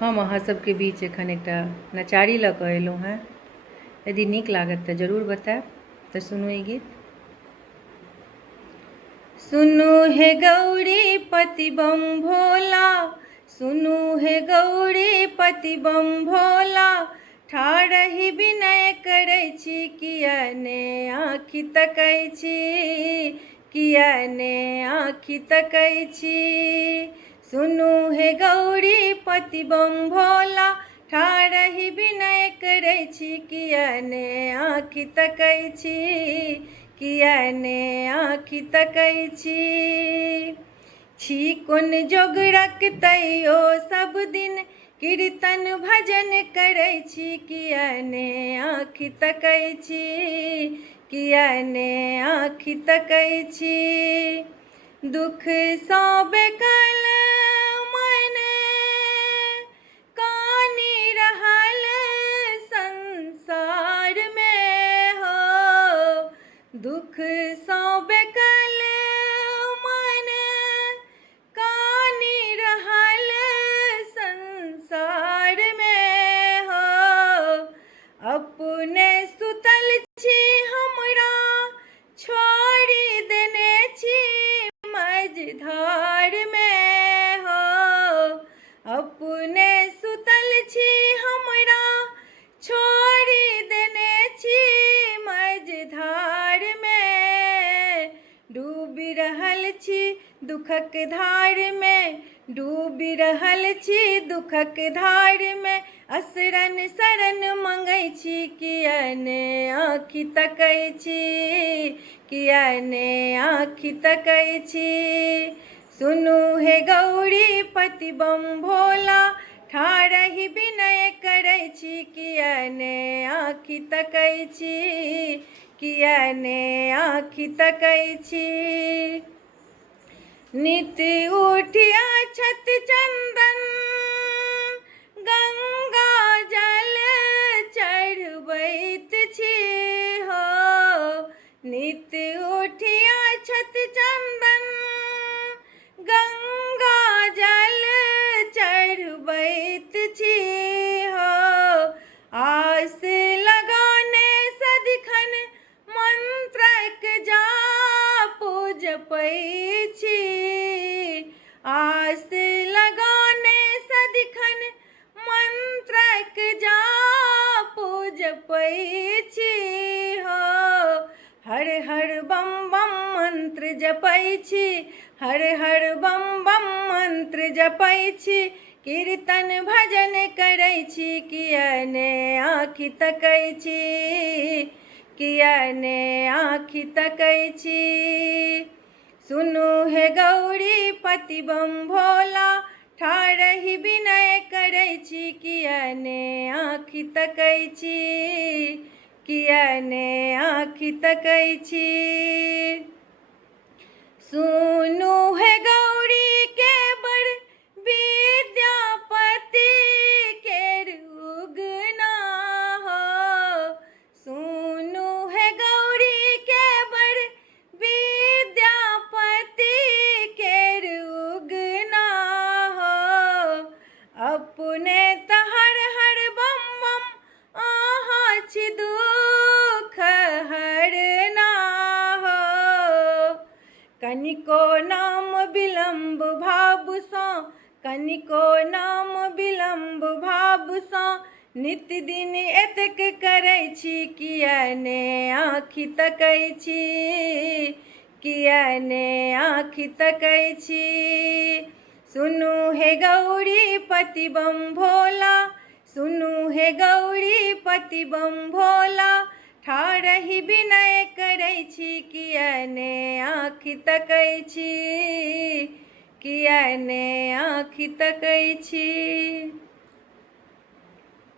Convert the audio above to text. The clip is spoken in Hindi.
हम अहाँ सबके बीच एखन एकटा नचारी लऽ कऽ अयलहुँ हेँ। यदि नीक लागत तऽ जरूर बतायब। तऽ सुनू ई गीत। सुनू हे गौरी पति बम भोला, सुनू हे गौरी पति बम भोला, ठाढ़हि विनय करै छी, किया ने आँखि तकै छी, किया ने आँखि तकै छी। सुनू हे गौरी पति बम भोला, ठाढ़हि विनय करै छी, किया ने आँखि तकै छी, किया ने आँखि तकै छी कोन जोगरक तैयो सब दिन कीर्तन भजन करै छी, किया ने आँखि तकै छी, किया ने आँखि तकै छी। दुख सँ बेकल मन कानि रहल संसार में हो, दुख सँ बेकल मन कानि रहल संसार में हो। अपने सुतल छी हमरा छोड़ि देने छी मझधार में हो, अपने सुतल छी हमरा छोड़ि देने छी मझधार में। डूबि रहल छी दुखक धार में, डूबि रहल छी दुखक धार में, असरन शरण मंगै छी, किया ने आँखि तकै छी, किया ने आँखि तकै छी। सुनू हे गौरी पति बम भोला, ठाढ़हि विनय करै छी, किया ने आँखि तकै छी, किया ने आँखि तकै छी। नित उठि अक्षत चंदन गंगा जल चढ़बैत छी हो, नित उठि अक्षत चंदन गंगा जल चढ़बैत छी हो। आस लगाने सदिखन मंत्रक जाप जपै छी, आस लगाने सदिखन मंत्रक जाप जपै छी हो। हर हर बम बम मंत्र जपै छी, हर हर बम बम मंत्र जपै छी, कीर्तन भजन करै छी, किया ने आँखि तकै छी, किया ने आँखि तकै छी। सुनू हे गौरी पति बम भोला, ठाढ़हि विनय करै छी, किया ने आँखि तकै छी, किया ने आँखि तकै छी। सुनू हे गौरी केवल विद्यापति केर उगना हो, सुनू हे गौरी केवल विद्यापति केर उगना हो। अपने त हर हर बम बम अहाँ छी दुख हरना हो। कनिको नाम विलम्ब भावसँ, कनिको नाम विलम्ब भावसँ, नित दिन एतेक करै छी, किया ने आँखि तकै छी, किया ने आँखि तकै छी। सुनू हे गौरी पति बम भोला, सुनू हे गौरी पति बम भोला, ठाढ़हि विनय करै छी, किया ने आँखि तकै छी, किया ने आँखि तकै छी।